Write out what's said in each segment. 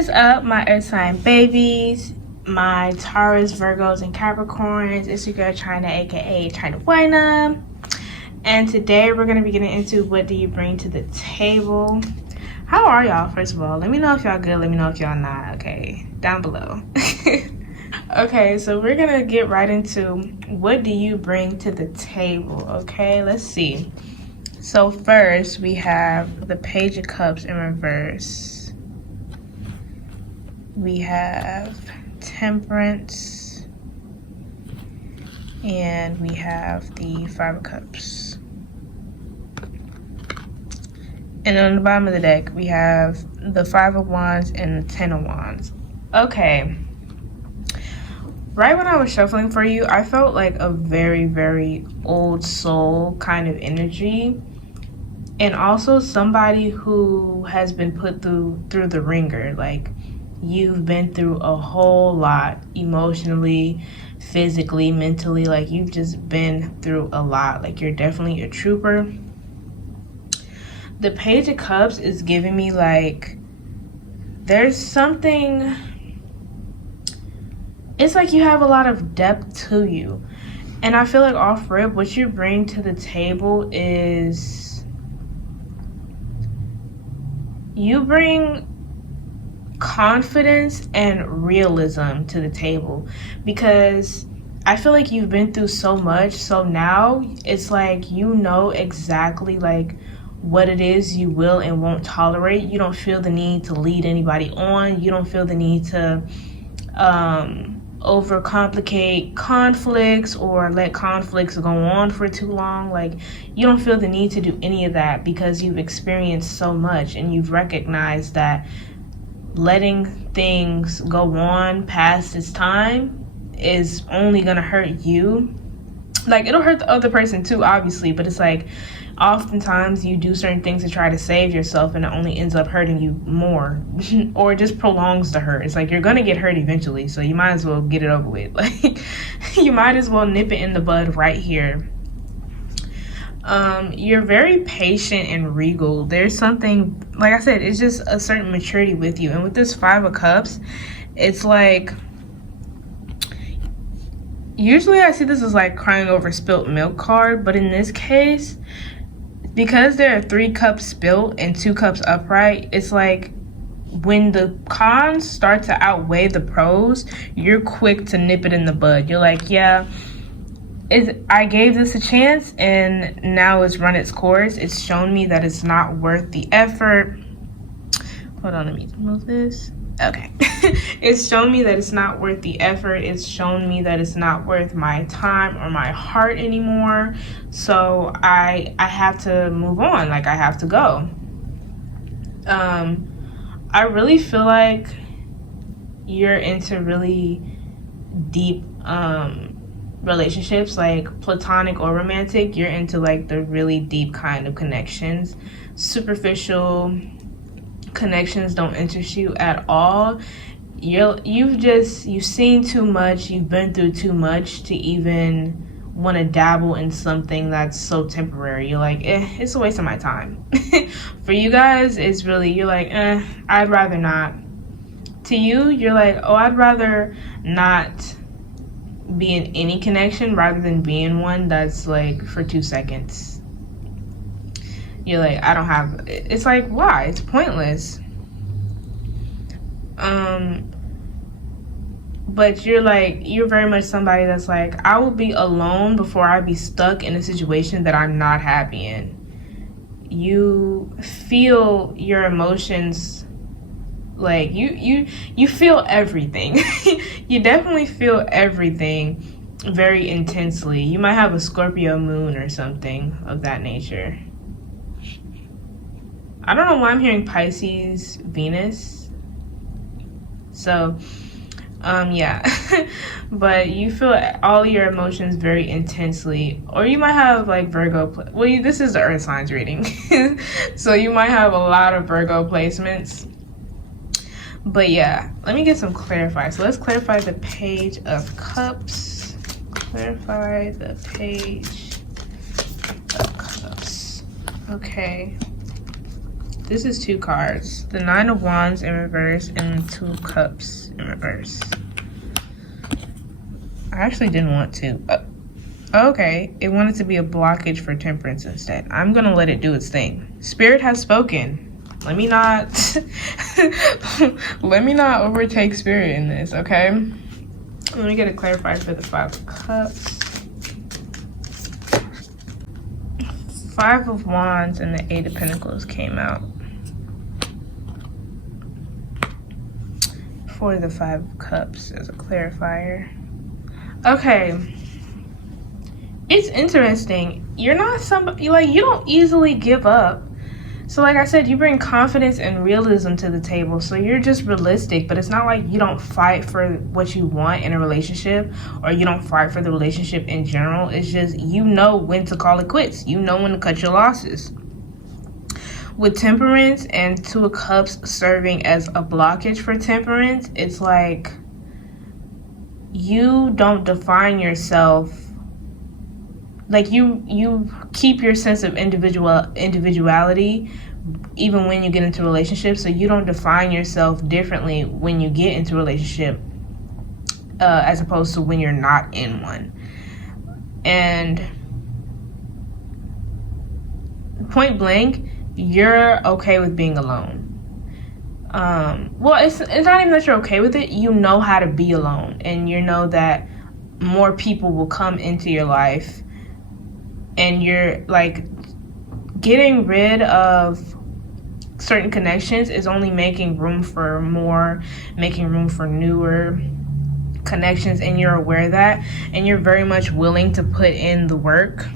What is up, my earth sign babies, my Taurus, Virgos, and Capricorns? It's your girl China, aka China Wina. And today we're gonna be getting into what do you bring to the table. How are y'all, first of all? Let me know if y'all good, let me know if y'all not, okay? Down below. Okay, so we're gonna get right into what do you bring to the table, okay? Let's see. So first we have the Page of Cups in reverse. We have Temperance, and we have the Five of Cups. And on the bottom of the deck, we have the Five of Wands and the Ten of Wands. Okay. Right when I was shuffling for you, I felt like a very, very old soul kind of energy. And also somebody who has been put through the ringer. Like, you've been through a whole lot emotionally, physically, mentally. Like, you've just been through a lot. Like, you're definitely a trooper. The Page of Cups is giving me, like, there's something, it's like you have a lot of depth to you. And I feel like off rip, what you bring to the table is you bring confidence and realism to the table, because I feel like you've been through so much, so now it's like you know exactly like what it is you will and won't tolerate. You don't feel the need to lead anybody on. You don't feel the need to overcomplicate conflicts or let conflicts go on for too long. Like, you don't feel the need to do any of that because you've experienced so much and you've recognized that letting things go on past its time is only gonna hurt you. Like, it'll hurt the other person too, obviously, but it's like oftentimes you do certain things to try to save yourself and it only ends up hurting you more or just prolongs the hurt. It's like you're gonna get hurt eventually, so you might as well get it over with. Like, you might as well nip it in the bud right here. You're very patient and regal. There's something, like I said, it's just a certain maturity with you. And with this Five of Cups, it's like, usually I see this as like crying over spilt milk card, but in this case, because there are 3 cups spilt and 2 cups upright, it's like when the cons start to outweigh the pros, you're quick to nip it in the bud. You're like, yeah, I gave this a chance and now it's run its course. It's shown me that it's not worth the effort. Hold on, let me move this. Okay. It's shown me that it's not worth the effort. It's shown me that it's not worth my time or my heart anymore. So I have to move on. Like, I have to go. I really feel like you're into really deep relationships, like platonic or romantic. You're into like the really deep kind of connections. Superficial connections don't interest you at all. You've seen too much, you've been through too much to even want to dabble in something that's so temporary. You're like, it's a waste of my time. For you guys, it's really, you're like, I'd rather not. To you, you're like, oh, I'd rather not be in any connection rather than be in one that's like for 2 seconds. You're like, I don't have, it's like, why? It's pointless. But you're like, you're very much somebody that's like, I will be alone before I be stuck in a situation that I'm not happy in. You feel your emotions, like you feel everything. You definitely feel everything very intensely. You might have a Scorpio moon or something of that nature. I don't know why I'm hearing Pisces, Venus. So, yeah. But you feel all your emotions very intensely. Or you might have like Virgo. Well, this is the Earth signs reading. So you might have a lot of Virgo placements. But yeah, let me get some clarify. So let's clarify the Page of Cups. Clarify the Page of Cups. Okay. This is 2 cards. The 9 of Wands in reverse and the 2 of Cups in reverse. I actually didn't want to. Okay, it wanted to be a blockage for Temperance instead. I'm gonna let it do its thing. Spirit has spoken. Let me not let me not overtake Spirit in this, okay? Let me get it clarified for the 5 of Cups. 5 of Wands and the 8 of Pentacles came out for the 5 of Cups as a clarifier. Okay. It's interesting. You're not somebody, like, you don't easily give up. So like I said, you bring confidence and realism to the table. So you're just realistic, but it's not like you don't fight for what you want in a relationship, or you don't fight for the relationship in general. It's just, you know when to call it quits. You know when to cut your losses. With Temperance and 2 of Cups serving as a blockage for Temperance, it's like you don't define yourself. Like you keep your sense of individuality even when you get into relationships. So you don't define yourself differently when you get into a relationship as opposed to when you're not in one. And point blank, you're okay with being alone. Well, it's not even that you're okay with it. You know how to be alone, and you know that more people will come into your life. And you're like, getting rid of certain connections is only making room for more, making room for newer connections, and you're aware of that, and you're very much willing to put in the work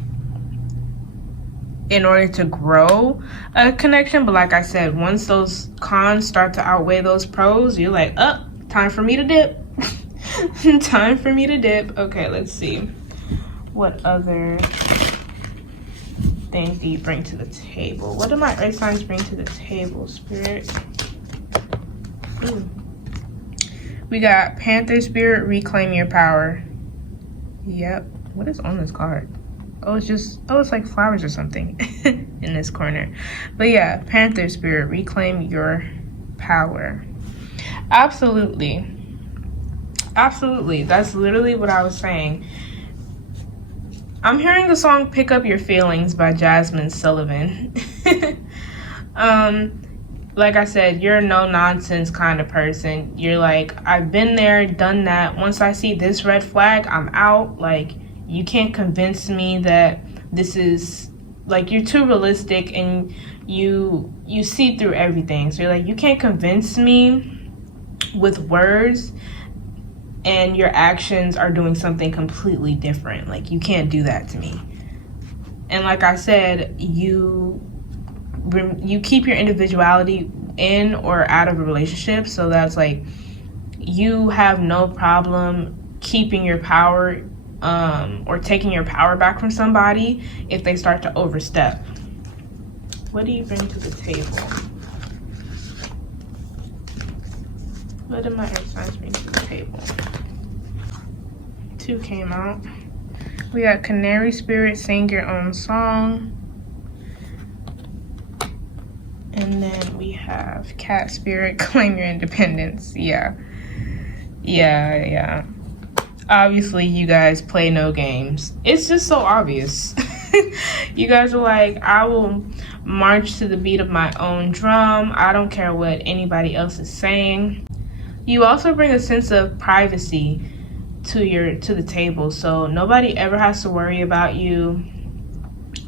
in order to grow a connection. But like I said, once those cons start to outweigh those pros, you're like, oh, time for me to dip. Time for me to dip. Okay, let's see. What other things do you bring to the table? What do my earth signs bring to the table, Spirit? Ooh. We got Panther Spirit, reclaim your power. Yep. What is on this card? Oh, it's like flowers or something in this corner. But yeah, Panther Spirit, reclaim your power. Absolutely. Absolutely. That's literally what I was saying. I'm hearing the song Pick Up Your Feelings by Jasmine Sullivan. Like I said, you're a no-nonsense kind of person. You're like, I've been there, done that. Once I see this red flag, I'm out. Like, you can't convince me that this is, like, you're too realistic, and you see through everything. So you're like, you can't convince me with words, and your actions are doing something completely different. Like, you can't do that to me. And like I said, you keep your individuality in or out of a relationship. So that's like, you have no problem keeping your power or taking your power back from somebody if they start to overstep. What do you bring to the table? What did my earth signs bring to the table? 2 came out. We got Canary Spirit, sing your own song. And then we have Cat Spirit, claim your independence. Yeah. Obviously, you guys play no games. It's just so obvious. You guys are like, I will march to the beat of my own drum. I don't care what anybody else is saying. You also bring a sense of privacy to the table, so nobody ever has to worry about you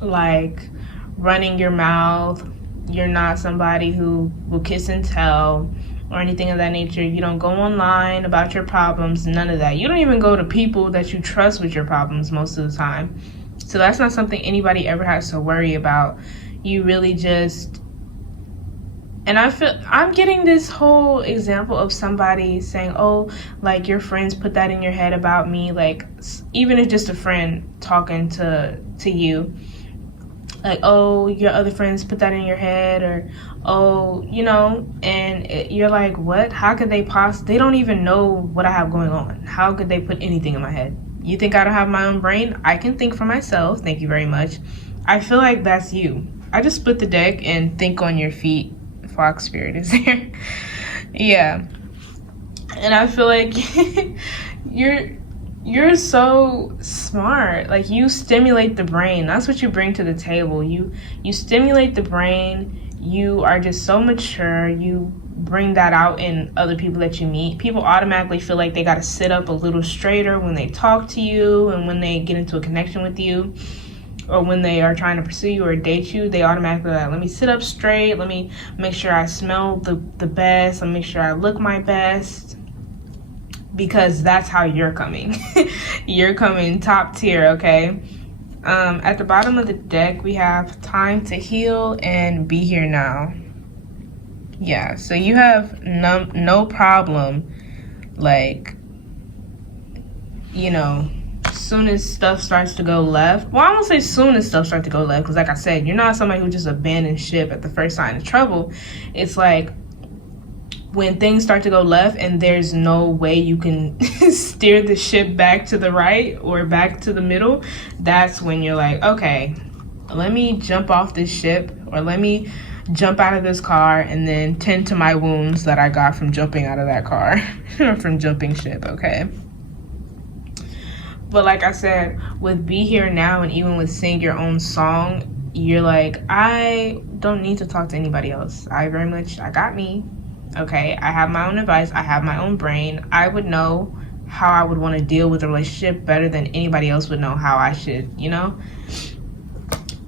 like running your mouth. You're not somebody who will kiss and tell or anything of that nature. You don't go online about your problems, none of that. You don't even go to people that you trust with your problems most of the time. So that's not something anybody ever has to worry about. You really just, and I'm getting this whole example of somebody saying, oh, like, your friends put that in your head about me. Like, even if just a friend talking to you, like, oh, your other friends put that in your head, or, oh, you know, and you're like, what? How could they they don't even know what I have going on. How could they put anything in my head? You think I don't have my own brain? I can think for myself. Thank you very much. I feel like that's you. I just split the deck and think on your feet fox spirit is there. Yeah. And I feel like you're so smart. Like, you stimulate the brain. That's what you bring to the table. You stimulate the brain. You are just so mature. You bring that out in other people that you meet. People automatically feel like they got to sit up a little straighter when they talk to you and when they get into a connection with you, or when they are trying to pursue you or date you. They automatically like, let me sit up straight. Let me make sure I smell the best. Let me make sure I look my best. Because that's how you're coming. You're coming top tier, okay? At the bottom of the deck, we have time to heal and be here now. Yeah, so you have no problem, like, you know, soon as stuff starts to go left. Well, I won't say soon as stuff starts to go left, because like I said, you're not somebody who just abandons ship at the first sign of trouble. It's like, when things start to go left and there's no way you can steer the ship back to the right or back to the middle, that's when you're like, okay, let me jump off this ship, or let me jump out of this car and then tend to my wounds that I got from jumping out of that car or from jumping ship, okay? But like I said, with Be Here Now and even with Sing Your Own Song, you're like, I don't need to talk to anybody else. I got me. Okay, I have my own advice. I have my own brain. I would know how I would want to deal with a relationship better than anybody else would know how I should, you know?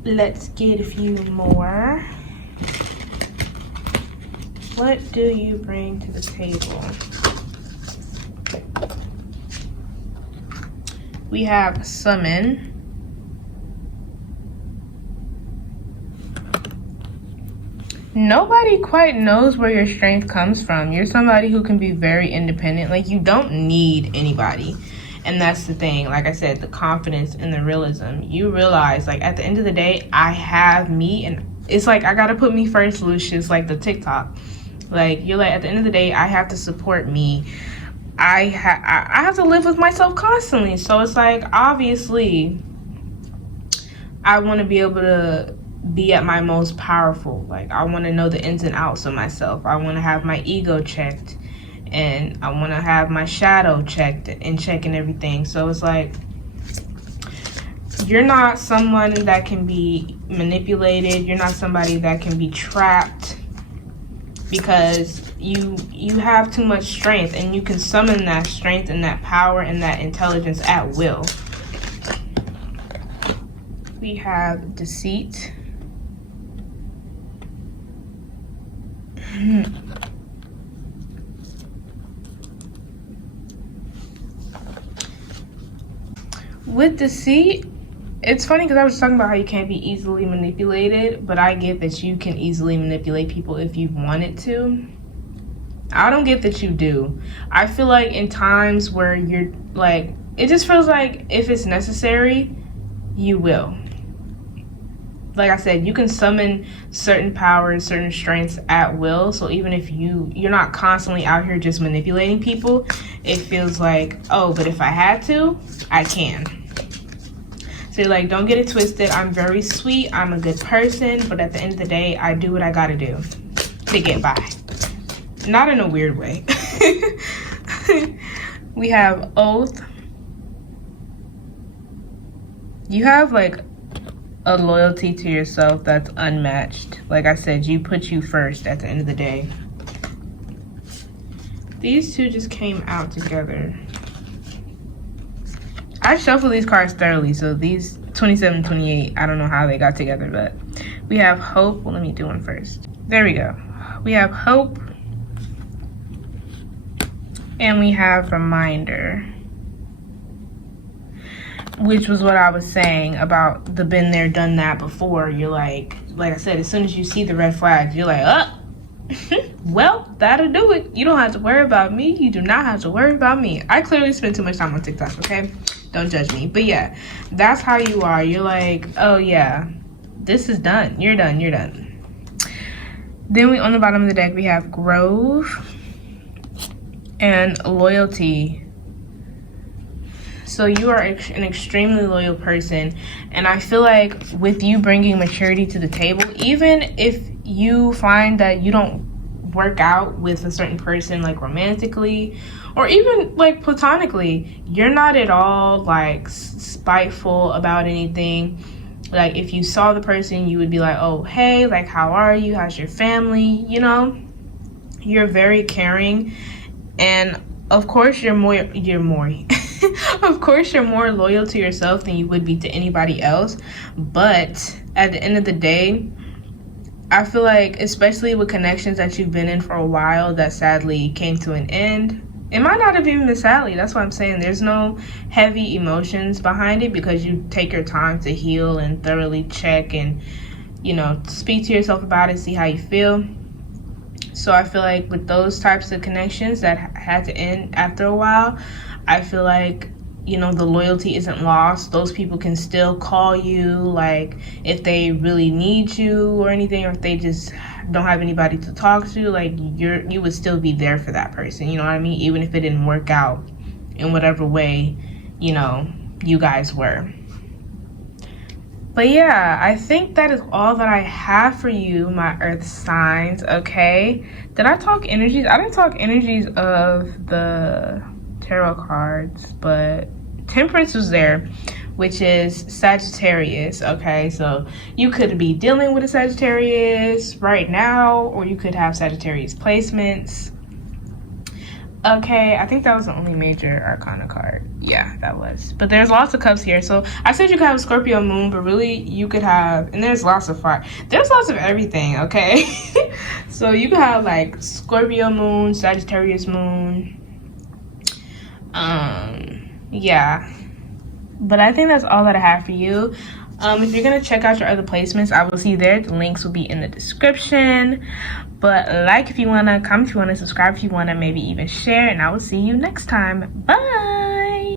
Let's get a few more. What do you bring to the table? We have Summon. Nobody quite knows where your strength comes from. You're somebody who can be very independent. Like, you don't need anybody. And that's the thing. Like I said, the confidence and the realism. You realize, like, at the end of the day, I have me. And it's like, I got to put me first, Lucius, like the TikTok. Like, you're like, at the end of the day, I have to support me. I have to live with myself constantly. So it's like, obviously, I want to be able to be at my most powerful. Like, I want to know the ins and outs of myself. I want to have my ego checked, and I want to have my shadow checked and checking everything. So it's like, you're not someone that can be manipulated. You're not somebody that can be trapped, because you have too much strength, and you can summon that strength and that power and that intelligence at will. We have Deceit. With Deceit, it's funny because I was talking about how you can't be easily manipulated, but I get that you can easily manipulate people if you wanted to. I don't get that you do. I feel like in times where you're like, it just feels like if it's necessary, you will. Like I said, you can summon certain powers, certain strengths at will. So even if you're not constantly out here just manipulating people, it feels like, oh, but if I had to, I can. So you're like, don't get it twisted. I'm very sweet. I'm a good person. But at the end of the day, I do what I got to do to get by. Not in a weird way. We have Oath. You have like a loyalty to yourself that's unmatched. Like I said, you put you first at the end of the day. These two just came out together. I shuffled these cards thoroughly, so these 27, 28, I don't know how they got together, but we have Hope. Well, let me do one first. There we go. We have Hope. And we have Reminder. Which was what I was saying about the been there, done that before. You're like I said, as soon as you see the red flags, you're like, well, that'll do it. You don't have to worry about me. You do not have to worry about me. I clearly spend too much time on TikTok, okay? Don't judge me. But yeah, that's how you are. You're like, oh yeah, this is done. You're done. You're done. Then on the bottom of the deck, we have Grove and Loyalty. So you are an extremely loyal person, and I feel like with you bringing maturity to the table, even if you find that you don't work out with a certain person, like romantically or even like platonically, you're not at all like spiteful about anything. Like if you saw the person, you would be like, oh hey, like how are you, how's your family, you know. You're very caring, and of course you're more of course you're more loyal to yourself than you would be to anybody else. But at the end of the day, I feel like, especially with connections that you've been in for a while that sadly came to an end, it might not have even been sadly. That's what I'm saying. There's no heavy emotions behind it because you take your time to heal and thoroughly check and, you know, speak to yourself about it, see how you feel. So I feel like with those types of connections that had to end after a while, I feel like, you know, the loyalty isn't lost. Those people can still call you, like, if they really need you or anything, or if they just don't have anybody to talk to, like, you would still be there for that person, you know what I mean? Even if it didn't work out in whatever way, you know, you guys were. But yeah, I think that is all that I have for you, my earth signs, okay? Did I talk energies? I didn't talk energies of the tarot cards, but Temperance was there, which is Sagittarius, okay? So you could be dealing with a Sagittarius right now, or you could have Sagittarius placements. Okay, I think that was the only major arcana card. Yeah, that was. But there's lots of cups here. So I said you could have a Scorpio moon, but really you could have, and there's lots of fire. There's lots of everything, okay? So you could have like Scorpio moon, Sagittarius moon. Yeah. But I think that's all that I have for you. If you're going to check out your other placements, I will see you there. The links will be in the description. But like if you want to, comment if you want to, subscribe if you want to, maybe even share. And I will see you next time. Bye.